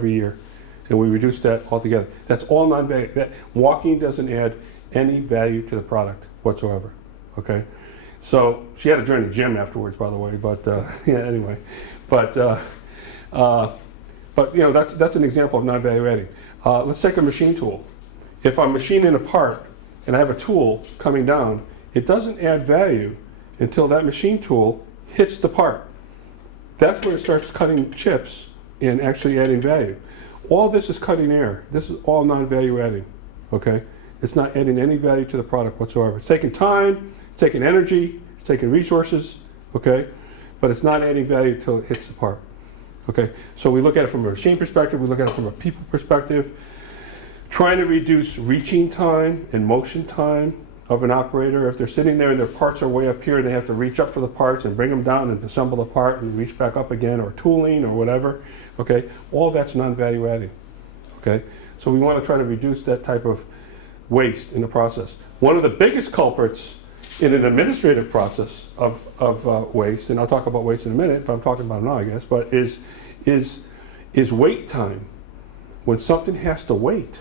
every year, and we reduced that altogether. That's all non-value. Walking doesn't add any value to the product whatsoever. Okay, so she had to join the gym afterwards, by the way. But yeah, anyway, but that's an example of non-value adding. Let's take a machine tool. If I'm machining a part and I have a tool coming down, it doesn't add value until that machine tool hits the part. That's where it starts cutting chips and actually adding value. All this is cutting air. This is all non-value adding, okay? It's not adding any value to the product whatsoever. It's taking time, it's taking energy, it's taking resources, okay? But it's not adding value until it hits the part, okay? So we look at it from a machine perspective, we look at it from a people perspective, trying to reduce reaching time and motion time of an operator. If they're sitting there and their parts are way up here and they have to reach up for the parts and bring them down and assemble the part and reach back up again, or tooling or whatever, okay, all that's non-value adding, okay? So we want to try to reduce that type of waste in the process. One of the biggest culprits in an administrative process of waste, and I'll talk about waste in a minute, but I'm talking about it now, I guess, but is wait time. When something has to wait,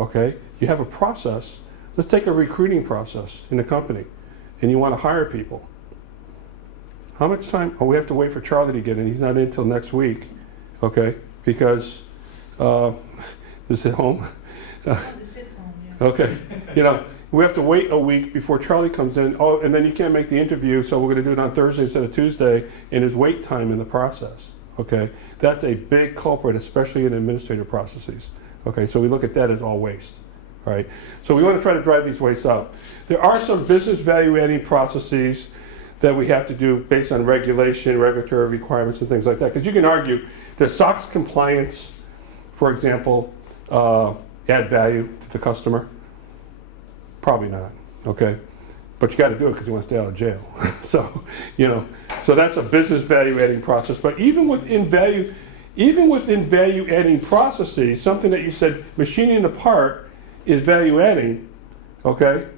okay, you have a process. Let's take a recruiting process in a company, and you want to hire people. How much time? Oh, we have to wait for Charlie to get in. He's not in until next week, okay? Because is it home? Okay, we have to wait a week before Charlie comes in. Oh, and then you can't make the interview, so we're going to do it on Thursday instead of Tuesday. And there's wait time in the process. Okay, that's a big culprit, especially in administrative processes. Okay, so we look at that as all waste. All right, so we want to try to drive these wastes out. There are some business value-adding processes that we have to do based on regulation, regulatory requirements, and things like that. Because you can argue that SOX compliance, for example, add value to the customer? Probably not, okay? But you got to do it because you want to stay out of jail. So, so that's a business value-adding process. But even within value-adding processes, something that you said machining a part is value-adding, okay?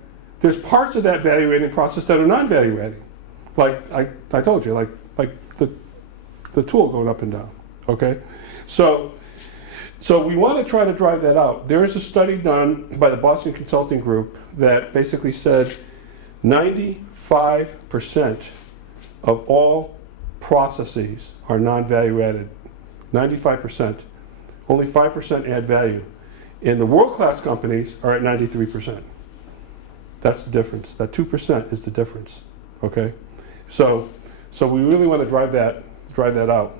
There's parts of that value-adding process that are non-value-adding. Like I told you, like the tool going up and down, okay? So we want to try to drive that out. There is a study done by the Boston Consulting Group that basically said 95% of all processes are non-value added. 95%. Only 5% add value. And the world-class companies are at 93%. That's the difference. That 2% is the difference, okay? So we really want to drive that out.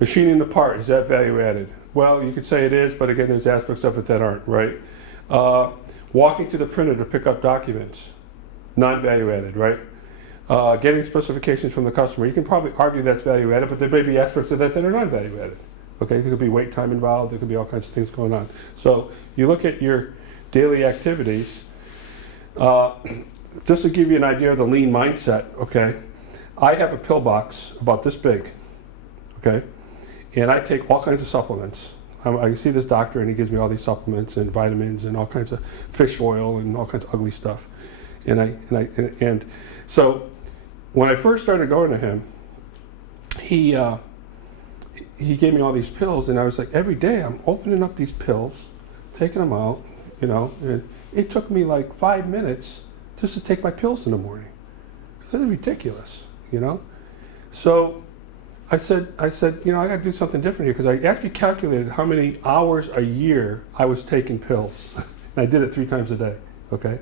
Machining the part, is that value added? Well, you could say it is, but again, there's aspects of it that aren't, right? Walking to the printer to pick up documents, non-value added, right? Getting specifications from the customer, you can probably argue that's value added, but there may be aspects of that that are non-value added. Okay, there could be wait time involved, there could be all kinds of things going on. So you look at your daily activities, just to give you an idea of the lean mindset, okay? I have a pill box about this big, okay? And I take all kinds of supplements. I see this doctor and he gives me all these supplements and vitamins and all kinds of fish oil and all kinds of ugly stuff. And so when I first started going to him, he gave me all these pills, and I was like, every day I'm opening up these pills, taking them out, and it took me like 5 minutes just to take my pills in the morning. That's ridiculous, So I said, I got to do something different here, because I actually calculated how many hours a year I was taking pills. And I did it 3 times a day, okay?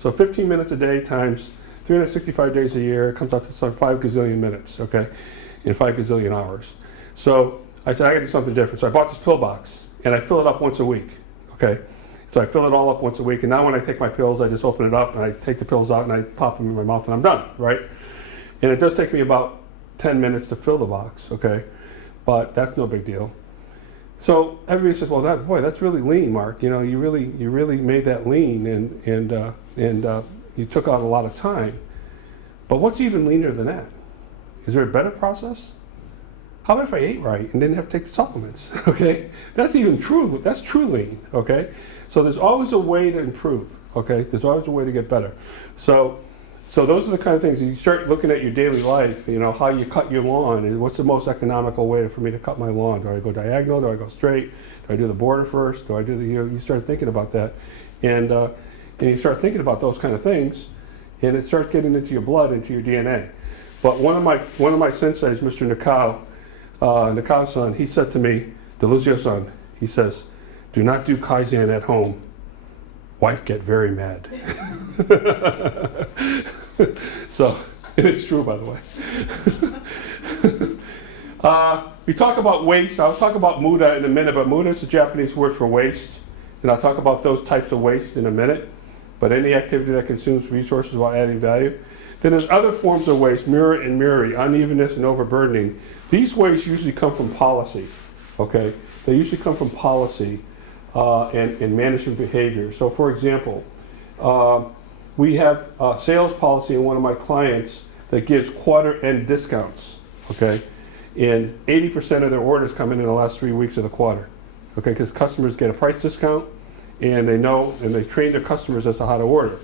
So 15 minutes a day times 365 days a year comes out to 5 gazillion minutes, okay? In 5 gazillion hours. So I said, I got to do something different. So I bought this pill box, and I fill it up once a week, okay? So I fill it all up once a week, and now when I take my pills, I just open it up, and I take the pills out, and I pop them in my mouth, and I'm done, right? And it does take me about 10 minutes to fill the box, okay? But that's no big deal. So everybody says, well, that's really lean, Mark. You really made that lean, and you took out a lot of time. But what's even leaner than that? Is there a better process? How about if I ate right and didn't have to take the supplements, okay? That's true lean, okay? So there's always a way to improve, okay? There's always a way to get better. So So those are the kind of things you start looking at your daily life, how you cut your lawn, and what's the most economical way for me to cut my lawn? Do I go diagonal? Do I go straight? Do I do the border first? Do I do you start thinking about that. And you start thinking about those kind of things, and it starts getting into your blood, into your DNA. But one of my senseis, Mr. Nakao-san, he said to me, DeLuzio-san, he says, do not do Kaizen at home. Wife get very mad. So, and it's true, by the way. We talk about waste. I'll talk about muda in a minute, but muda is a Japanese word for waste. And I'll talk about those types of waste in a minute. But any activity that consumes resources while adding value. Then there's other forms of waste, mirror and mirror, unevenness and overburdening. These wastes usually come from policy, okay? They usually come from policy and management behavior. So for example, we have a sales policy in one of my clients that gives quarter-end discounts, okay? And 80% of their orders come in the last 3 weeks of the quarter, okay? Because customers get a price discount, and they know, and they train their customers as to how to order.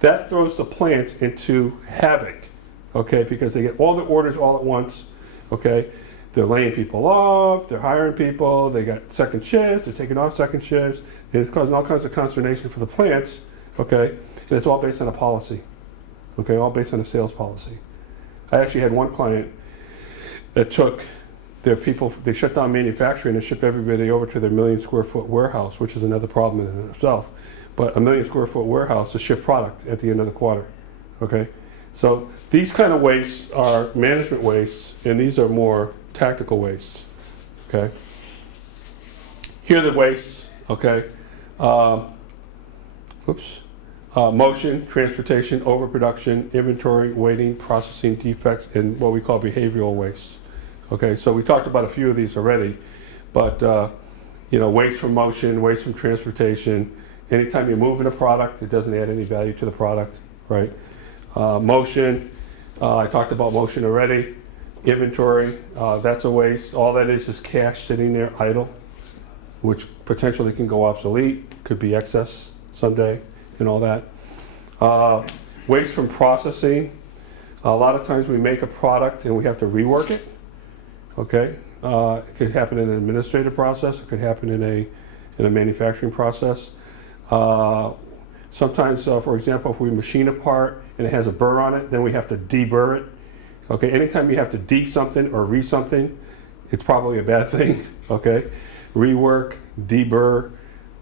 That throws the plants into havoc, okay? Because they get all the orders all at once, okay? They're laying people off, they're hiring people, they got second shifts, they're taking off second shifts, and it's causing all kinds of consternation for the plants, okay? And it's all based on a policy, okay? All based on a sales policy. I actually had one client that took their people, they shut down manufacturing and shipped everybody over to their 1,000,000-square-foot warehouse, which is another problem in itself. But a 1,000,000-square-foot warehouse to ship product at the end of the quarter, okay? So these kind of wastes are management wastes, and these are more tactical wastes, okay? Here are the wastes, okay? Motion, transportation, overproduction, inventory, waiting, processing, defects, and what we call behavioral wastes. Okay, so we talked about a few of these already, but waste from motion, waste from transportation. Anytime you're moving a product, it doesn't add any value to the product, right? Motion, I talked about motion already. Inventory, that's a waste. All that is cash sitting there idle, which potentially can go obsolete, could be excess someday, and all that. Waste from processing. A lot of times we make a product and we have to rework it. Okay, it could happen in an administrative process. It could happen in a manufacturing process. Sometimes, for example, if we machine a part and it has a burr on it, then we have to deburr it. Okay, anytime you have to de something or re something, it's probably a bad thing. Okay, rework, deburr,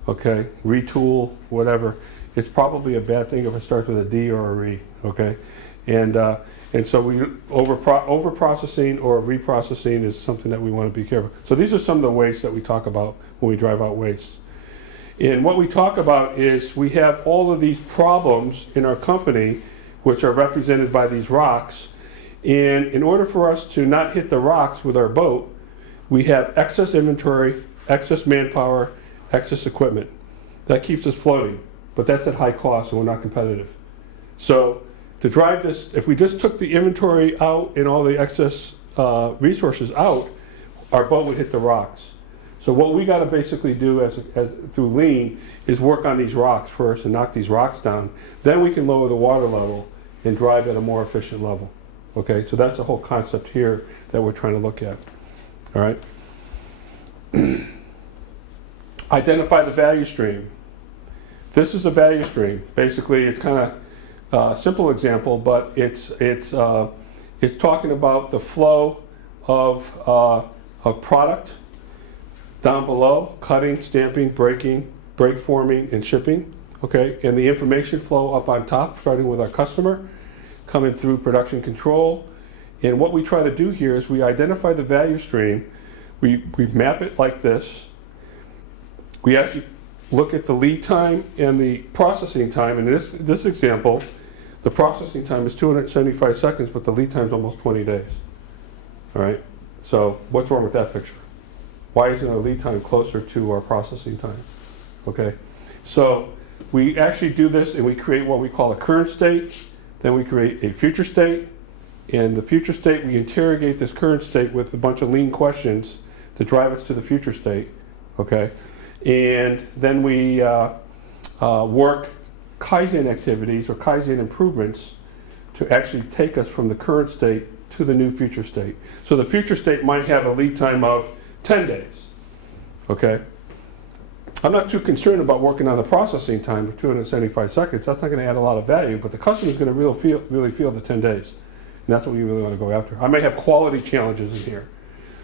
okay, retool, whatever. It's probably a bad thing if it starts with a D or a re. Okay, and so we over processing or reprocessing is something that we want to be careful. So these are some of the wastes that we talk about when we drive out waste. And what we talk about is we have all of these problems in our company, which are represented by these rocks. And in order for us to not hit the rocks with our boat, we have excess inventory, excess manpower, excess equipment. That keeps us floating, but that's at high cost and we're not competitive. So to drive this, if we just took the inventory out and all the excess resources out, our boat would hit the rocks. So what we got to basically do as through lean is work on these rocks first and knock these rocks down. Then we can lower the water level and drive at a more efficient level. Okay, so that's the whole concept here that we're trying to look at. All right. Identify the value stream. This is a value stream. Basically, it's kind of a simple example, but it's talking about the flow of product down below, cutting, stamping, breaking, brake forming, and shipping. Okay, and the information flow up on top, starting with our customer, coming through production control. And what we try to do here is we identify the value stream, we map it like this. We actually look at the lead time and the processing time. In this example, the processing time is 275 seconds, but the lead time is almost 20 days. All right, so what's wrong with that picture? Why isn't our lead time closer to our processing time? Okay, so we actually do this and we create what we call a current state. Then we create a future state. In the future state, we interrogate this current state with a bunch of lean questions to drive us to the future state, okay? And then we work Kaizen activities or Kaizen improvements to actually take us from the current state to the new future state. So the future state might have a lead time of 10 days, okay? I'm not too concerned about working on the processing time of 275 seconds. That's not going to add a lot of value, but the customer's going to really feel the 10 days. And that's what we really want to go after. I may have quality challenges in here,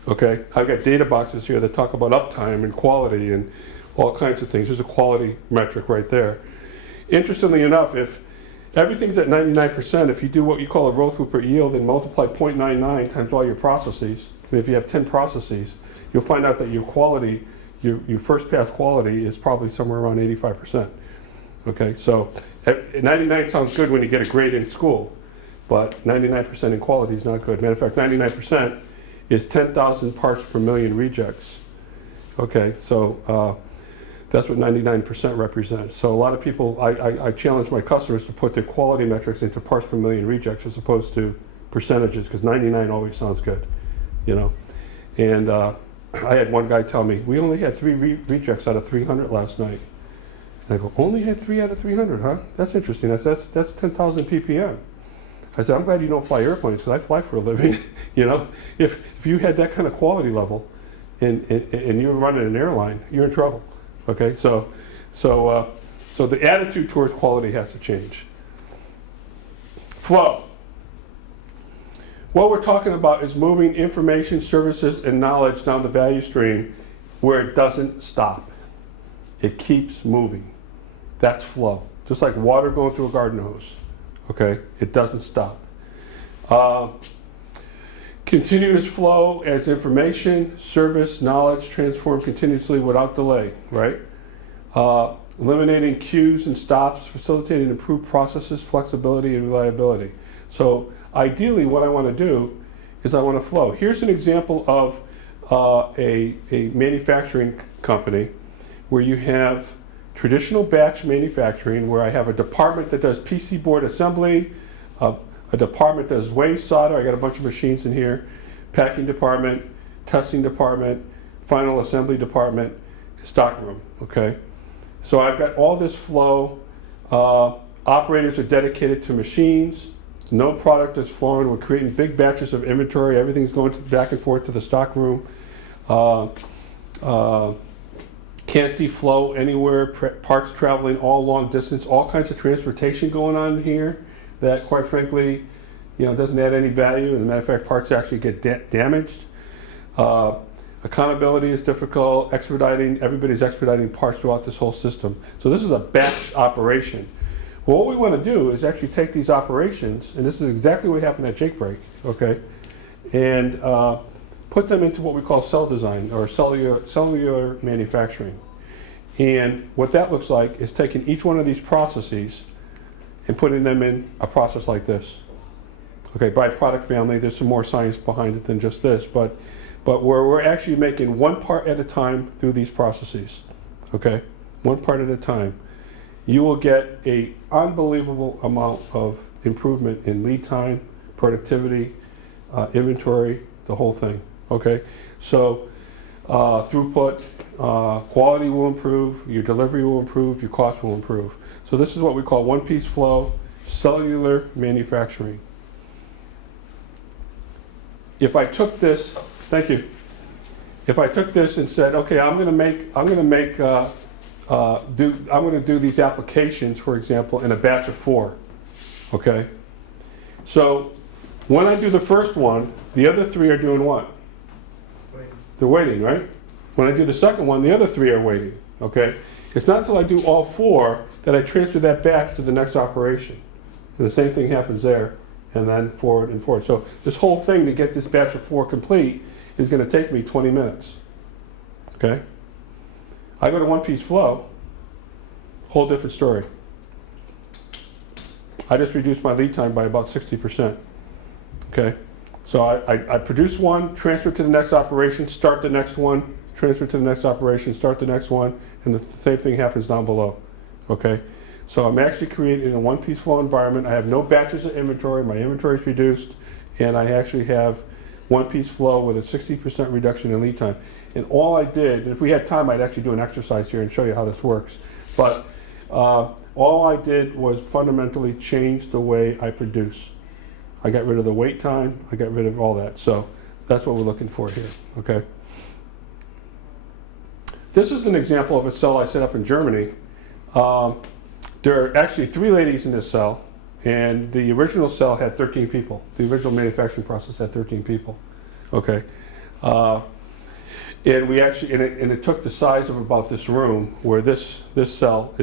okay? I've got data boxes here that talk about uptime and quality and all kinds of things. There's a quality metric right there. Interestingly enough, if everything's at 99%, if you do what you call a row throughput yield and multiply 0.99 times all your processes, and if you have 10 processes, you'll find out that your quality, your first pass quality is probably somewhere around 85%. Okay, so 99 sounds good when you get a grade in school, but 99% in quality is not good. Matter of fact, 99% is 10,000 parts per million rejects. Okay, so that's what 99% represents. So a lot of people, I challenge my customers to put their quality metrics into parts per million rejects as opposed to percentages, because 99 always sounds good, you know. And I had one guy tell me, we only had 3 rejects out of 300 last night. And I go, only had 3 out of 300, huh? That's interesting. That's 10,000 ppm. I said, I'm glad you don't fly airplanes, because I fly for a living. You know, if you had that kind of quality level and you were running an airline, you're in trouble. Okay, so the attitude towards quality has to change. Flow. What we're talking about is moving information, services, and knowledge down the value stream where it doesn't stop. It keeps moving. That's flow. Just like water going through a garden hose. Okay, it doesn't stop. Continuous flow as information, service, knowledge transform continuously without delay, right? Eliminating queues and stops, facilitating improved processes, flexibility, and reliability. So ideally what I want to do is I want to flow. Here's an example of a manufacturing company where you have traditional batch manufacturing, where I have a department that does PC board assembly, a department that does wave solder. I got a bunch of machines in here, packing department, testing department, final assembly department, stock room, okay? So I've got all this flow. Operators are dedicated to machines. No product is flowing. We're creating big batches of inventory. Everything's going back and forth to the stock room. Can't see flow anywhere. Parts traveling all long distance. All kinds of transportation going on here that, quite frankly, doesn't add any value. As a matter of fact, parts actually get damaged. Accountability is difficult. Everybody's expediting parts throughout this whole system. So this is a batch operation. Well, what we want to do is actually take these operations, and this is exactly what happened at Jake Break, okay, and put them into what we call cell design or cellular manufacturing. And what that looks like is taking each one of these processes and putting them in a process like this. Okay, by product family, there's some more science behind it than just this, but where we're actually making one part at a time through these processes, okay, one part at a time, you will get an unbelievable amount of improvement in lead time, productivity, inventory, the whole thing, okay? So throughput, quality will improve, your delivery will improve, your cost will improve. So this is what we call one-piece flow, cellular manufacturing. If I took this, thank you. If I took this and said, okay, I'm going to do these applications, for example, in a batch of 4. Okay. So when I do the first one, the other 3 are doing what? Waiting. They're waiting, right? When I do the second one, the other 3 are waiting. Okay. It's not until I do all 4 that I transfer that batch to the next operation. And the same thing happens there, and then forward and forward. So this whole thing to get this batch of 4 complete is going to take me 20 minutes. Okay? I go to one-piece flow, whole different story. I just reduced my lead time by about 60%. Okay? So I produce one, transfer to the next operation, start the next one, transfer to the next operation, start the next one, and the same thing happens down below. Okay? So I'm actually creating a one-piece flow environment. I have no batches of inventory. My inventory is reduced, and I actually have one-piece flow with a 60% reduction in lead time. And all I did, and if we had time, I'd actually do an exercise here and show you how this works. But all I did was fundamentally change the way I produce. I got rid of the wait time, I got rid of all that. So that's what we're looking for here, okay? This is an example of a cell I set up in Germany. There are actually 3 ladies in this cell, and the original cell had 13 people. The original manufacturing process had 13 people, okay? And we actually, and it took the size of about this room, where this cell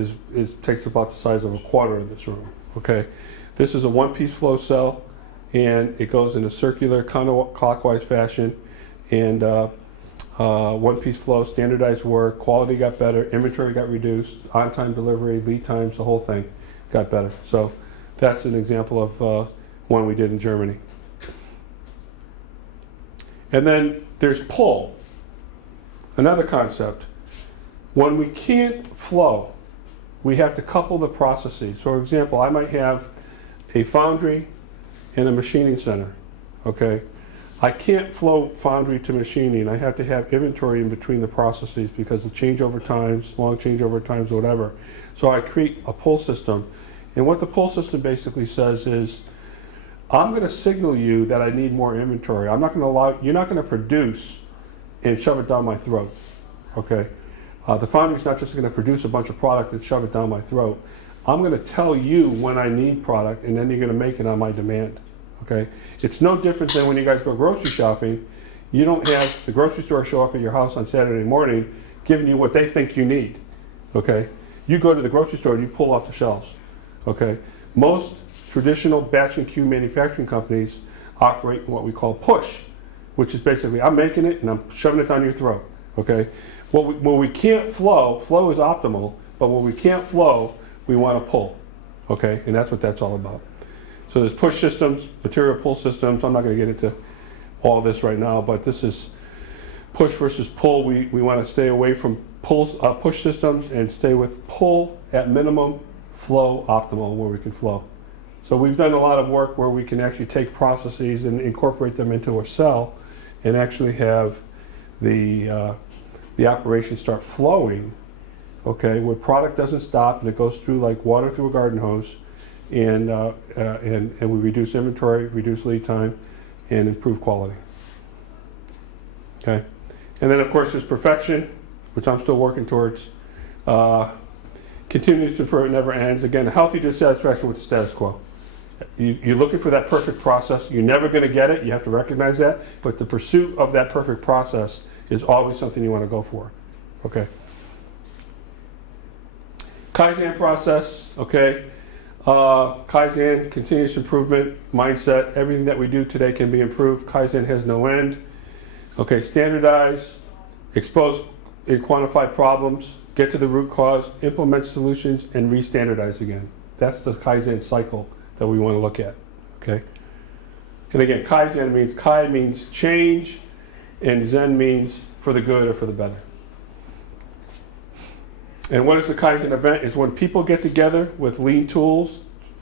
takes about the size of a quarter of this room, okay? This is a one-piece flow cell, and it goes in a circular counterclockwise fashion, and one-piece flow, standardized work, quality got better, inventory got reduced, on-time delivery, lead times, the whole thing got better. So that's an example of one we did in Germany. And then there's pull, another concept. When we can't flow, we have to couple the processes. For example, I might have a foundry and a machining center, okay? I can't flow foundry to machining. I have to have inventory in between the processes because of changeover times, long changeover times, whatever. So I create a pull system. And what the pull system basically says is, I'm going to signal you that I need more inventory. I'm not going to allow, you're not going to produce and shove it down my throat, okay? The foundry's not just going to produce a bunch of product and shove it down my throat. I'm going to tell you when I need product, and then you're going to make it on my demand, okay? It's no different than when you guys go grocery shopping. You don't have the grocery store show up at your house on Saturday morning giving you what they think you need, okay? You go to the grocery store and you pull off the shelves, okay? Most traditional batch and queue manufacturing companies operate in what we call push, which is basically, I'm making it and I'm shoving it down your throat, okay? When we can't flow is optimal, but when we can't flow, we want to pull, okay? And that's what that's all about. So there's push systems, material pull systems. I'm not going to get into all this right now, but this is push versus pull. We want to stay away from push systems and stay with pull at minimum, flow optimal where we can flow. So we've done a lot of work where we can actually take processes and incorporate them into a cell and actually have the operation start flowing, okay, where product doesn't stop and it goes through like water through a garden hose, and we reduce inventory, reduce lead time, and improve quality, okay? And then of course there's perfection, which I'm still working towards. Continuous improvement never ends. Again, healthy dissatisfaction with the status quo. You're looking for that perfect process. You're never going to get it. You have to recognize that. But the pursuit of that perfect process is always something you want to go for. Okay. Kaizen process. Okay. Kaizen, continuous improvement mindset. Everything that we do today can be improved. Kaizen has no end. Okay. Standardize, expose and quantify problems, get to the root cause, implement solutions, and re-standardize again. That's the Kaizen cycle that we want to look at, okay? And again, Kaizen means, Kai means change, and Zen means for the good or for the better. And what is the Kaizen event? Is when people get together with lean tools,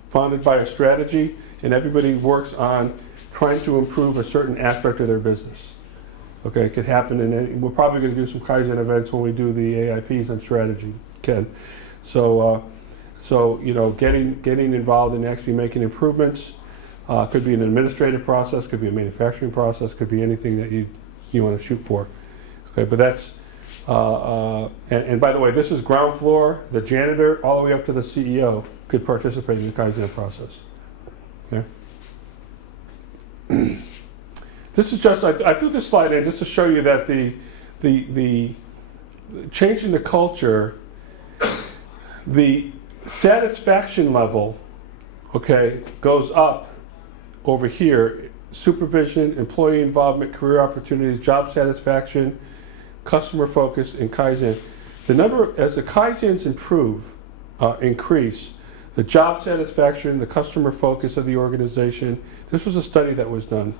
founded by a strategy, and everybody works on trying to improve a certain aspect of their business. Okay, it could happen, and we're probably going to do some Kaizen events when we do the AIPs on strategy, Ken. So you know, getting involved in actually making improvements could be an administrative process, could be a manufacturing process, could be anything that you want to shoot for. Okay, but that's and by the way, this is ground floor. The janitor, all the way up to the CEO, could participate in the Kaizen process. Okay. This is just, I threw this slide in just to show you that the changing the culture, the satisfaction level, okay, goes up over here. Supervision, employee involvement, career opportunities, job satisfaction, customer focus, and Kaizen. The number, as the Kaizens increase, the job satisfaction, the customer focus of the organization, this was a study that was done.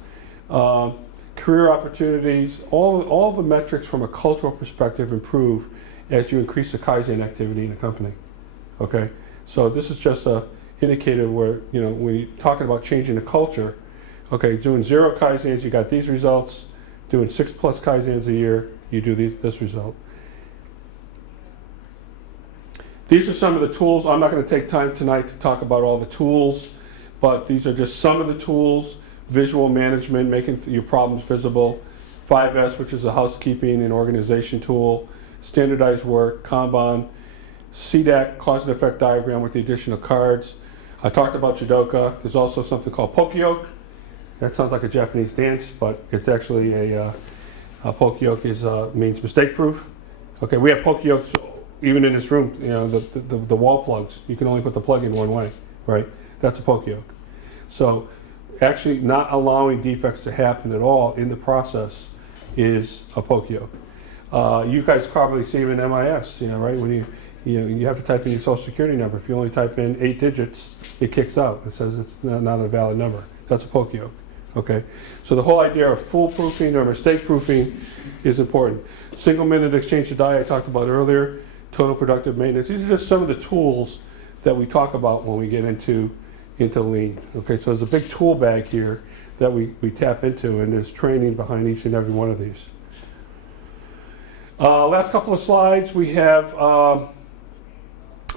Career opportunities, all the metrics from a cultural perspective improve as you increase the Kaizen activity in a company. Okay, so this is just a indicator where, you know, when you're talking about changing the culture, okay, doing 0 Kaizens, you got these results. Doing 6+ Kaizens a year, you do this result. These are some of the tools. I'm not going to take time tonight to talk about all the tools, but these are just some of the tools: visual management, making your problems visible; 5S, which is a housekeeping and organization tool; standardized work; Kanban; CDAC, cause and effect diagram with the addition of cards. I talked about Jidoka. There's also something called Pokeyoke. That sounds like a Japanese dance, but it's actually a Pokeyoke means mistake proof. Okay, we have Pokeyokes even in this room. You know, the wall plugs. You can only put the plug in one way, right? That's a Pokeyoke. So actually not allowing defects to happen at all in the process is a Pokeyoke. You guys probably see them in MIS, you know, right? When you have to type in your social security number. If you only type in 8 digits, it kicks out. It says it's not a valid number. That's a Pokeyoke. Okay, so the whole idea of foolproofing or mistake proofing is important. Single minute exchange to die I talked about earlier. Total productive maintenance. These are just some of the tools that we talk about when we get into lean. Okay, so there's a big tool bag here that we tap into, and there's training behind each and every one of these. Last couple of slides, we have,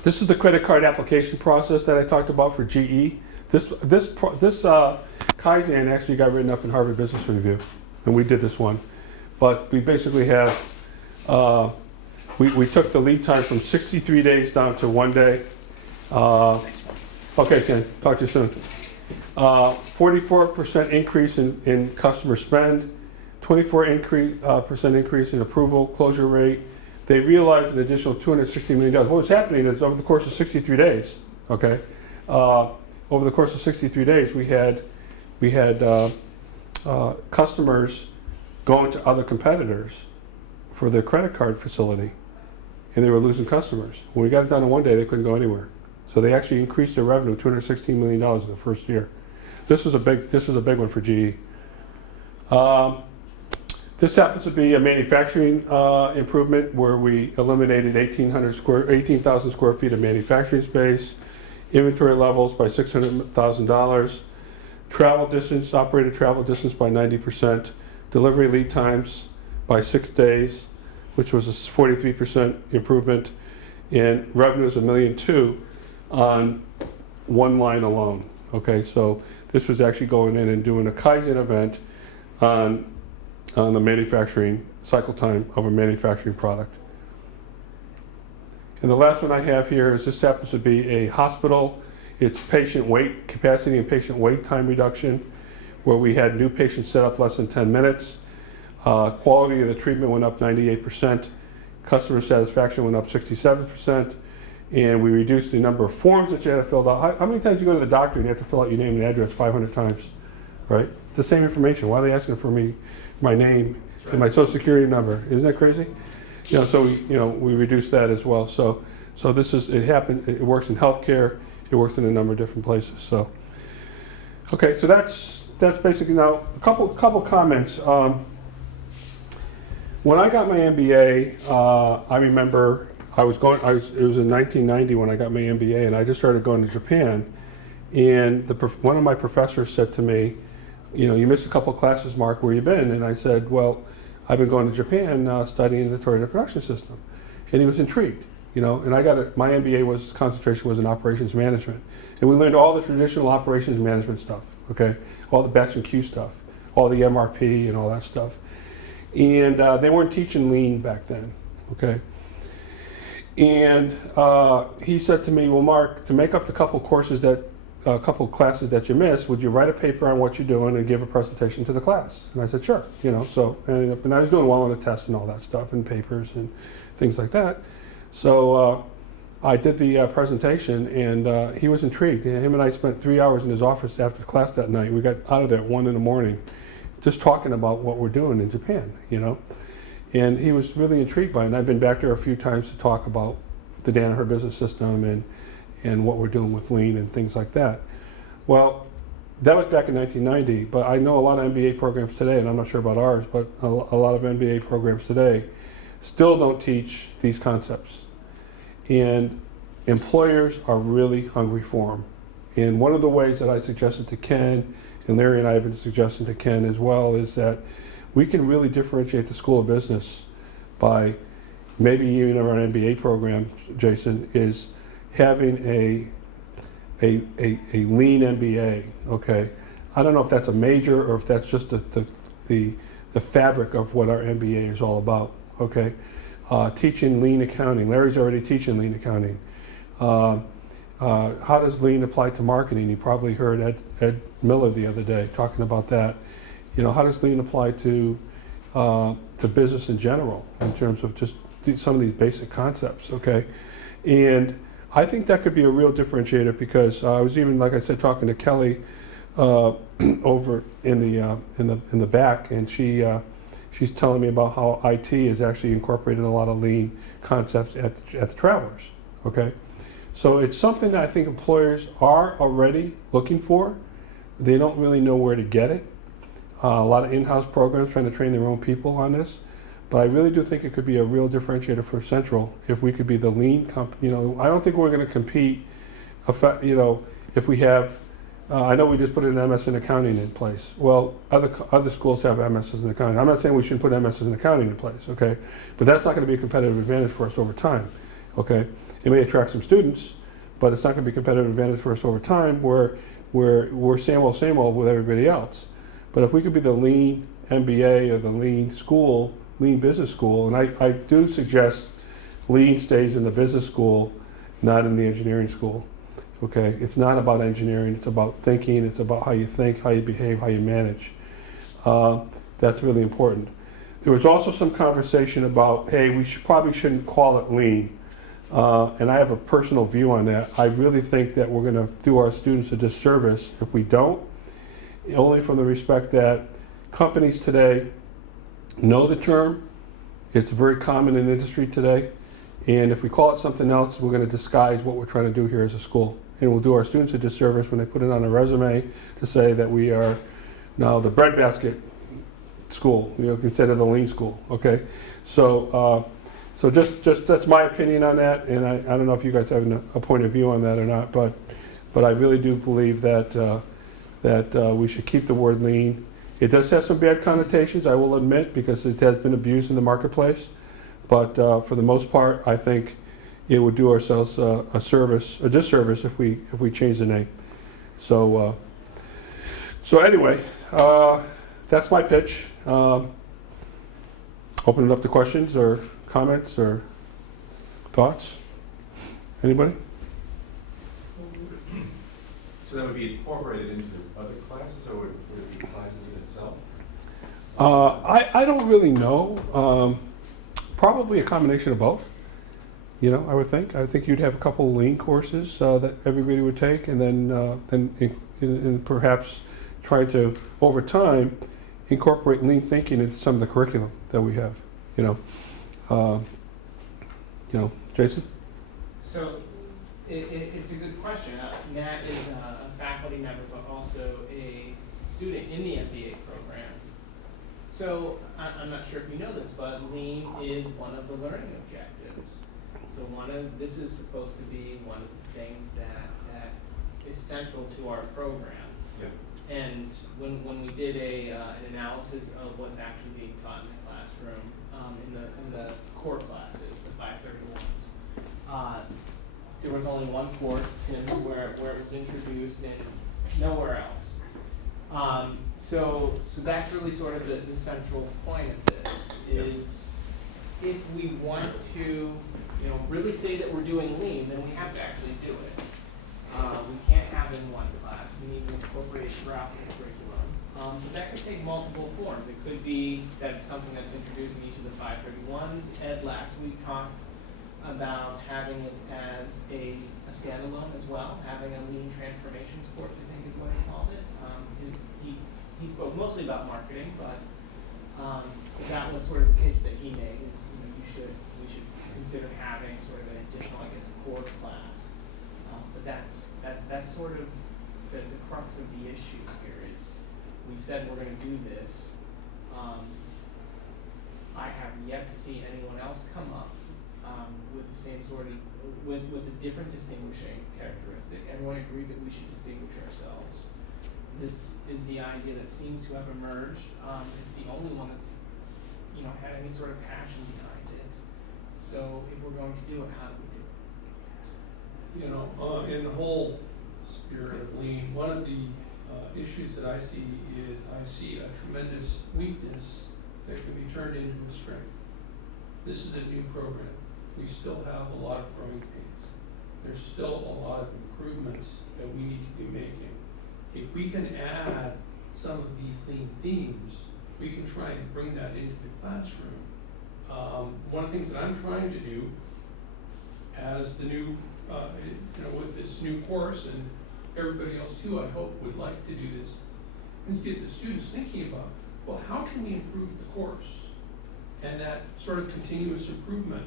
this is the credit card application process that I talked about for GE. This Kaizen actually got written up in Harvard Business Review, and we did this one. But we basically have, we took the lead time from 63 days down to 1 day. Okay, Ken, talk to you soon. 44% increase in customer spend, 24% increase in approval closure rate. They realized an additional $260 million. What was happening is over the course of 63 days, okay, over the course of 63 days, we had customers going to other competitors for their credit card facility, and they were losing customers. When we got it done in 1 day, they couldn't go anywhere. So they actually increased their revenue $216 million in the first year. This was a big one for GE. This happens to be a manufacturing improvement where we eliminated 18,000 square feet of manufacturing space, inventory levels by $600,000, operated travel distance by 90%, delivery lead times by 6 days, which was a 43% improvement, and revenue is $1.2 million on one line alone. Okay, so this was actually going in and doing a Kaizen event on the manufacturing cycle time of a manufacturing product. And the last one I have here is this happens to be a hospital. It's patient wait capacity and patient wait time reduction, where we had new patients set up less than 10 minutes. Quality of the treatment went up 98%. Customer satisfaction went up 67%. And we reduced the number of forms that you had to fill out. How many times you go to the doctor and you have to fill out your name and address 500 times, right? It's the same information. Why are they asking for me, my name and my social security number? Isn't that crazy? You know, so we reduced that as well. So this is, it happened, it works in healthcare, it works in a number of different places. So, okay, so that's basically. Now a couple comments. When I got my MBA, I remember it was in 1990 when I got my MBA, and I just started going to Japan. And one of my professors said to me, you know, you missed a couple classes, Mark, where you been? And I said, well, I've been going to Japan studying the Toyota production system. And he was intrigued, you know, and my MBA concentration was in operations management. And we learned all the traditional operations management stuff, okay? All the batch and queue stuff, all the MRP and all that stuff. And they weren't teaching lean back then, okay? And he said to me, well, Mark, to make up the couple classes that you missed, would you write a paper on what you're doing and give a presentation to the class? And I said, sure, you know, so, and I was doing well on the test and all that stuff and papers and things like that. So I did the presentation, and he was intrigued. Him and I spent 3 hours in his office after class that night. We got out of there at 1 in the morning just talking about what we're doing in Japan, you know. And he was really intrigued by it. And I've been back there a few times to talk about the Danaher business system and what we're doing with lean and things like that. Well, that was back in 1990, but I know a lot of MBA programs today, and I'm not sure about ours, but a lot of MBA programs today still don't teach these concepts. And employers are really hungry for them. And one of the ways that I suggested to Ken, and Larry and I have been suggesting to Ken as well, is that we can really differentiate the School of Business by maybe even our MBA program, Jason, is having a lean MBA, okay? I don't know if that's a major or if that's just the fabric of what our MBA is all about, okay? Teaching lean accounting. Larry's already teaching lean accounting. How does lean apply to marketing? You probably heard Ed Miller the other day talking about that. You know, how does lean apply to business in general in terms of just some of these basic concepts, okay? And I think that could be a real differentiator because I was even, like I said, talking to Kelly over in the back, and she's telling me about how IT is actually incorporating a lot of lean concepts at the Travelers, okay? So it's something that I think employers are already looking for. They don't really know where to get it. A lot of in-house programs trying to train their own people on this. But I really do think it could be a real differentiator for Central if we could be the lean company. You know, I don't think we're going to compete, you know, if we have, I know we just put an MS in accounting in place. Well, other schools have MSs in accounting. I'm not saying we shouldn't put MSs in accounting in place, okay? But that's not going to be a competitive advantage for us over time, okay? It may attract some students, but it's not going to be a competitive advantage for us over time where we're same old with everybody else. But if we could be the lean MBA or the lean school, lean business school, and I do suggest lean stays in the business school, not in the engineering school. Okay, it's not about engineering, it's about thinking, it's about how you think, how you behave, how you manage. That's really important. There was also some conversation about, hey, we probably shouldn't call it lean. And I have a personal view on that. I really think that we're going to do our students a disservice if we don't, only from the respect that companies today know the term. It's very common in industry today. And if we call it something else, we're going to disguise what we're trying to do here as a school. And we'll do our students a disservice when they put it on a resume to say that we are now the breadbasket school, you know, instead of the lean school, okay? So just that's my opinion on that, and I don't know if you guys have a point of view on that or not, but I really do believe that we should keep the word lean. It does have some bad connotations, I will admit, because it has been abused in the marketplace. But for the most part, I think it would do ourselves a disservice if we change the name. So anyway, that's my pitch. Open it up to questions or comments or thoughts. Anybody? So that would be incorporated into other classes, or would it be classes in itself? I don't really know. Probably a combination of both. You know, I would think. I think you'd have a couple of lean courses that everybody would take, and then perhaps try to, over time, incorporate lean thinking into some of the curriculum that we have. You know, Jason? So it's a good question. Nat is a faculty member, but also a student in the MBA program. So I'm not sure if you know this, but lean is one of the learning objectives. So this is supposed to be one of the things that is central to our program. Yeah. And when we did an analysis of what's actually being taught in the classroom, in the core classes, the 531s, there was only one course, Tim, where it was introduced and nowhere else. So that's really sort of the central point of this is if we want to, really say that we're doing lean, then we have to actually do it. We can't have it in one class. We need to incorporate it throughout the curriculum. But that could take multiple forms. It could be that it's something that's introduced in each of the 531s. Ed last week talked about having it as a standalone as well, having a lean transformations course, I think is what he called it. He spoke mostly about marketing, but that was sort of the pitch that he made is, we should consider having sort of an additional, core class. But that's sort of the crux of the issue here is we said we're going to do this. I have yet to see anyone else come up with the same sort of, with a different distinguishing characteristic. Everyone agrees that we should distinguish ourselves. This is the idea that seems to have emerged. It's the only one that's, had any sort of passion behind it. So if we're going to do it, how do we do it? In the whole spirit of lean. One of the issues that I see is I see a tremendous weakness that can be turned into a strength. This is a new program. We still have a lot of growing pains. There's still a lot of improvements that we need to be making. If we can add some of these lean themes, we can try and bring that into the classroom. One of the things that I'm trying to do as the new, with this new course, and everybody else too, I hope would like to do this, is get the students thinking about, well, how can we improve the course? And that sort of continuous improvement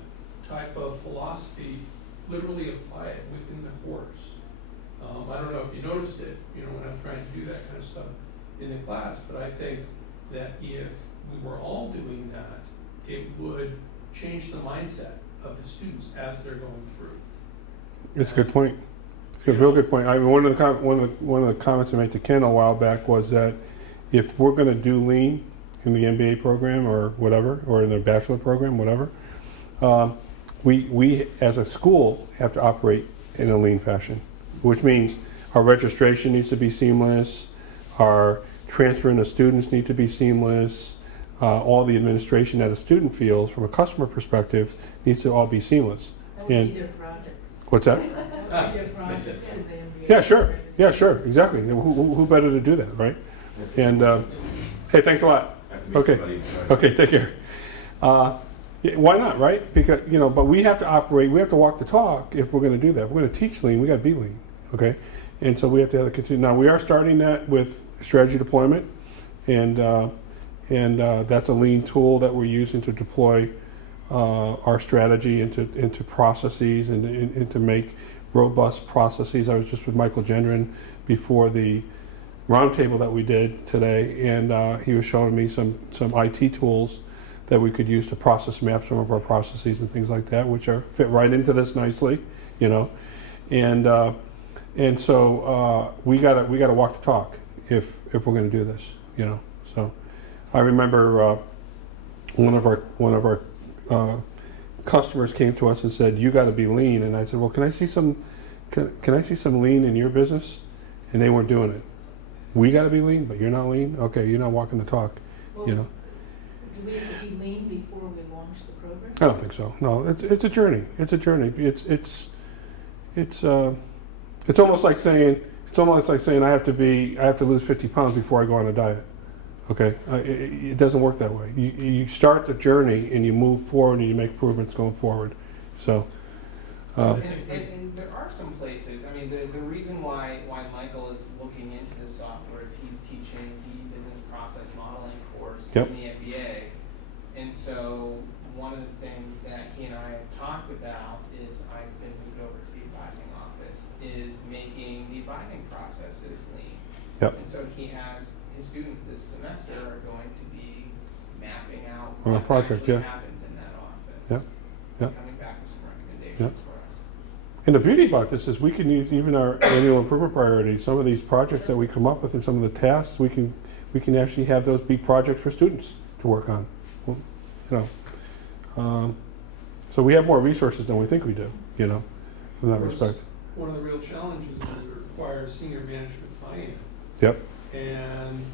type of philosophy, literally apply it within the course. I don't know if you noticed it, when I was trying to do that kind of stuff in the class, but I think that if we were all doing that, it would change the mindset of the students as they're going through. It's a good point. It's a real good point. I mean, one of the comments I made to Ken a while back was that if we're going to do lean in the MBA program or whatever, or in the bachelor program, whatever, we as a school have to operate in a lean fashion, which means our registration needs to be seamless, our transferring of students need to be seamless, all the administration that a student feels from a customer perspective needs to all be seamless. That would be their projects. What's that? That would be their projects in the MBA. Yeah, sure. Yeah, sure. Exactly. Who better to do that, right? And hey, thanks a lot. Okay. Okay, take care. Yeah, why not, right? Because but we have to operate. We have to walk the talk if we're going to do that. If we're going to teach lean, we got to be lean. Okay, and so we have to have the continue. Now we are starting that with strategy deployment, and that's a lean tool that we're using to deploy our strategy into processes and to make robust processes. I was just with Michael Gendron before the roundtable that we did today, and he was showing me some IT tools that we could use to process map some of our processes and things like that, which are fit right into this nicely, and so we gotta walk the talk if we're going to do this, So I remember one of our customers came to us and said, "You got to be lean," and I said, "Well, can I see some lean in your business?" And they weren't doing it. We got to be lean, but you're not lean. Okay, you're not walking the talk. Well, do we have to be lean before we launch the program? I don't think so. No, it's a journey. It's a journey. It's almost like saying I have to lose 50 pounds before I go on a diet. Okay, it doesn't work that way. You start the journey and you move forward and you make improvements going forward. So. And there are some places. I mean, the reason why Michael is looking into this software is he's teaching the business process modeling course Yep. in the MBA, and so one of the things that he and I have talked about is I've been moved over to the advising office is making the advising processes lean. Yep. And so he has his students this semester are going to be mapping out On a what project, actually yeah. happens in that office. Yep. Yep. Coming back with some recommendations for us. And the beauty about this is we can use even our annual improvement priorities. Some of these projects that we come up with and some of the tasks, we can actually have those be projects for students to work on. So we have more resources than we think we do, from that Of course, respect. One of the real challenges is it requires senior management buy-in. Yep. And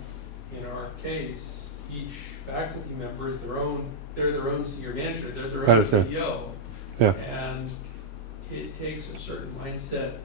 in our case, each faculty member is they're their own senior manager, they're their I own understand. CEO. Yeah. And it takes a certain mindset